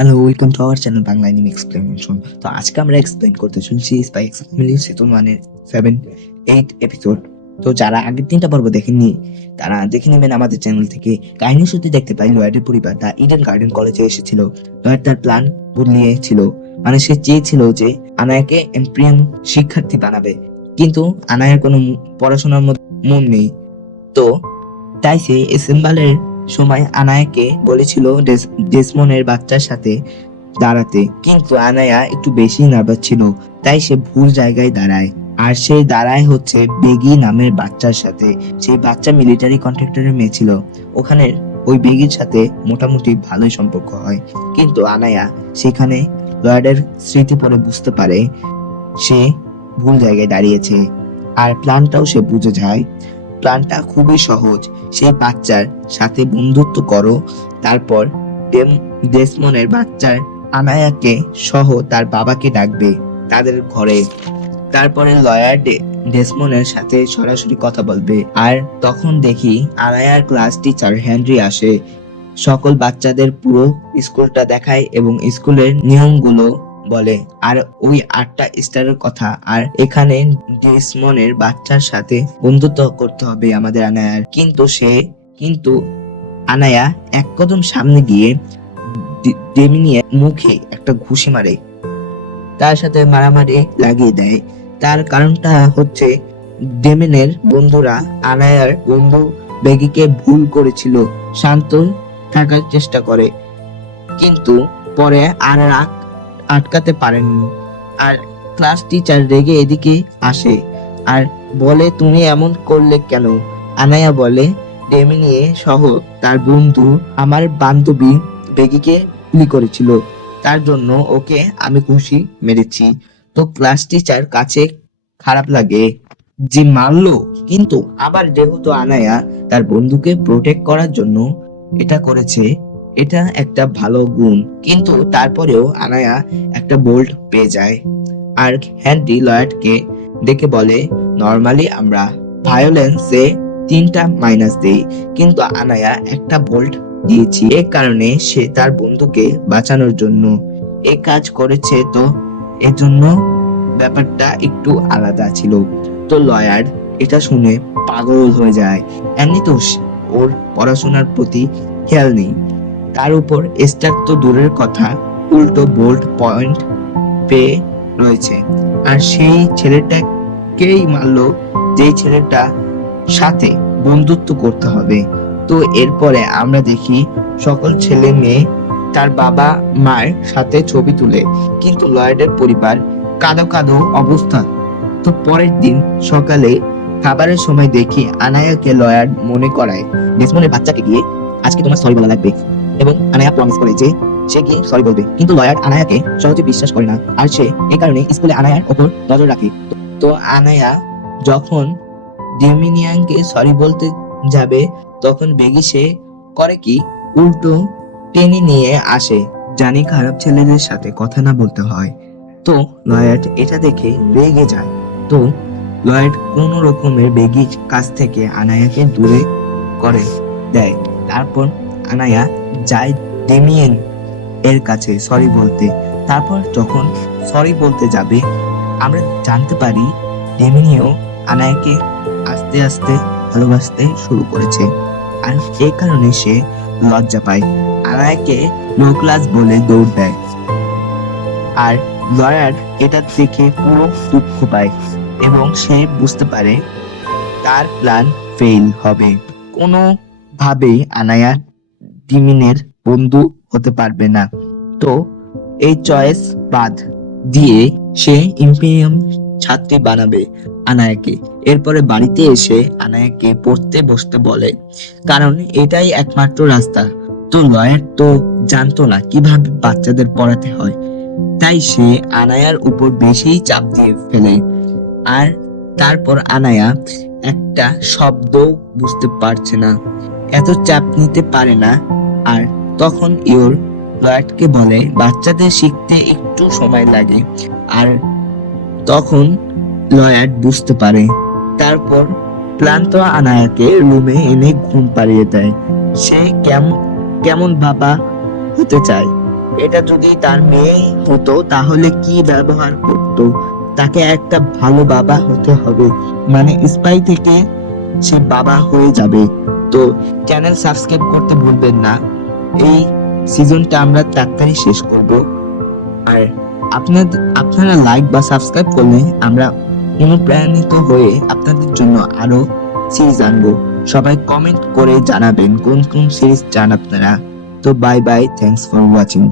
Hello welcome to our channel Bangla anime explanation তো আজকে আমরা এক্সপ্লেন করতে চলছি স্পাই এক্স ফ্যামিলি সেতন ওয়ানের সেভেন এইট এপিসোড তো যারা আগের তিনটা পর্ব দেখেননি, তারা দেখে নেবেন আমাদের চ্যানেল থেকে। কাহিনী সত্যি দেখতে পাই লয়েডের পরিবার তা ইডেন গার্ডেন কলেজে এসেছিল। লয়েড তার প্ল্যান বদলিয়েছিল। মানে সে চেয়েছিল যে আনায়াকে এমপ্রিয়াম শিক্ষার্থী বানাবে। কিন্তু আনায়ার কোনো পড়াশোনার মধ্যে মন নেই। তো তাই সে এসেম্বলের সময় আনায়াকে বলেছিল ডেস- ডেসমনের বাচ্চার সাথে দাঁড়াতে। কিন্তু আনায়া একটু বেশি নার্ভাস ছিল, তাই সে ভুল জায়গায় দাঁড়ায়। আর সেই দাঁড়ায় হচ্ছে বেগি নামের বাচ্চার সাথে। সেই বাচ্চা মিলিটারি কন্ট্রাক্টরের মেয়ে ছিল। ওখানে ওই বেগির সাথে মোটামুটি ভালোই সম্পর্ক হয়। কিন্তু আনায়া সেখানে লয়েডের স্মৃতি পরে বুঝতে পারে সে ভুল জায়গায় দাঁড়িয়েছে। আর প্ল্যানটাও সে বুঝে যায়। প্ল্যানটা খুবই সহজ। সেই বাচ্চার সাথে বন্ধুত্ব করো। তারপর ডেসমনের বাচ্চার আনায়াকে সহ তার বাবাকে ডাকবে তাদের ঘরে। তারপরে লয়ার ডেসমনের সাথে সরাসরি কথা বলবে। আর তখন দেখি আনায়ার ক্লাস টিচার হেনরি আসে। সকল বাচ্চাদের পুরো স্কুলটা দেখায় এবং স্কুলের নিয়মগুলো বলে, আর ওই আটটা স্টারের কথা, আর এখানে ডেসমনের বাচ্চার সাথে বন্ধুত্ব করতে হবে আমাদের আনায়ার। কিন্তু সে, কিন্তু আনায়া এক কদম সামনে গিয়ে ডে- ডেমিনিয়া মুখে একটা ঘুষি মারে। তার সাথে মারামারি লাগিয়ে দেয়। তার কারণটা হচ্ছে ডেমিনের বন্ধুরা আনায়ার বন্ধু বেগিকে ভুল করেছিল, শান্ত থাকার চেষ্টা করে। কিন্তু পরে আর রাগ আটকাতে পারেননি। আর ক্লাস টিচার রেগে এদিকে আসে আর বলে, তুমি এমন করলে কেন? আনায়া বলে ডেমিনিয়ে সহ তার বন্ধু, আমার বান্ধবী বেগিকে গুলি করেছিল। তার জন্য ওকে আমি খুশি মেরেছি। তো ক্লাস টিচার কাছে খারাপ লাগে। যে মারলো, কিন্তু আবার যেহেতু আনায়া তার বন্ধুকে প্রোটেক্ট করার জন্য এটা করেছে এটা একটা ভালো গুণ। কিন্তু তারপরেও আনায়া একটা বোল্ট পেয়ে যায়। আর হ্যান্ডি লয়েডকে দেখে বলে, নর্মালি আমরা ভায়োলেন্সে তিনটা মাইনাস দেই, কিন্তু আনায়া একটা বোল্ট দিয়েছি। এ কারণে সে তার বন্ধুকে বাঁচানোর জন্য। এ কাজ করেছে তো এজন্য ব্যাপারটা একটু আলাদা ছিল। তো লয়ার এটা শুনে পাগল হয়ে যায়। এমনি তো ওর পড়াশোনার প্রতি খেয়াল নেই। তার উপর স্টার তো দূরের কথা উল্টো বোল্ড পয়েন্ট পেয়ে রয়েছে। আর সেই ছেলেটাকেই মারলো, যেই ছেলেটা সাথে বন্ধুত্ব করতে হবে। তো এরপরে আমরা দেখি সকল ছেলে মেয়ে তার বাবা মায়ের সাথে ছবি তুলে, কিন্তু লয়েডের পরিবার কাদো কাদো অবস্থা। তো পরের দিন সকালে খাবারের সময় দেখি আনায়াকে লয়ার মনে করায়, ডেসমনের বাচ্চাকে গিয়ে আজকে তোমার সরি বলা লাগবে। এবং আনায়া প্রমিস করে যে সে গিয়ে সরি বলবে। কিন্তু লয়ার আনায়াকে সহজে বিশ্বাস করে না। আর সে এই কারণে স্কুলে আনায়ার ওপর নজর রাখে। তো আনায়া যখন ডেমিনিয়ানকে সরি বলতে যাবে, তখন বেগি সে করে কি? উল্টো টেনে নিয়ে আসে। জানি খারাপ ছেলেদের সাথে কথা না বলতে হয়। তো লয়েড এটা দেখে রেগে যায়। তো লয়েড কোনো রকমের বেগির কাছ থেকে আনায়াকে দূরে করে দেয়। তারপর আনায়া যায় ডেমিয়েন এর কাছে, সরি বলতে। তারপর যখন সরি বলতে যাবে, আমরা জানতে পারি ডেমিনিও আনায়াকে আস্তে আস্তে ভালোবাসতে শুরু করেছে। আর এই কারণে সে লজ্জা পায়। আনায়াকে লো ক্লাস বলে দৌড় দেয়। আর লয়ার এটা দেখে পুরো দুঃখ পায় এবং সে বুঝতে পারে তার প্ল্যান ফেল হবে। কোনোভাবেই আনায়া ডিমিনের বন্ধু হতে পারবে না। তো, এই চয়েস বাদ দিয়ে সে ইম্পেরিয়াম ছাত্রী বানাবে আনায়াকে। এরপরে বাড়িতে এসে আনায়াকে পড়তে বসতে বলে। কারণ এটাই একমাত্র রাস্তা। তো লয়ার তো জানতো না কীভাবে বাচ্চাদের পড়াতে হয়। তাই সে আনায়ার উপর বেশি চাপ দিয়ে ফেলে। আর তারপর আনায়া একটা শব্দ বুঝতে পারছে না। এত চাপ নিতে পারে না আর তখন ইওর লয়ার্ডকে বলে, বাচ্চাদের শিখতে একটু সময় লাগে। আর তখন লয়ার্ড বুঝতে পারে। তারপর ক্লান্ত আনায়াকে রুমে এনে ঘুম পাড়িয়ে দেয়। সে কেমন কেমন বাবা হতে চায়? এটা যদি তার মেয়ে হতো, তাহলে কি ব্যবহার করত? তাকে একটা ভালো বাবা হতে হবে। মানে স্পাই থেকে সে বাবা হয়ে যাবে। তো চ্যানেল সাবস্ক্রাইব করতে ভুলবেন না। এই সিজনটা আমরা তাড়াতাড়ি শেষ করব। আর আপনাদের আপনারা লাইক বা সাবস্ক্রাইব করলে আমরা অনুপ্রাণিত হয়ে আপনাদের জন্য আরও সিরিজ আনব। সবাই কমেন্ট করে জানাবেন কোন কোন সিরিজ চান আপনারা। তো bye bye thanks for watching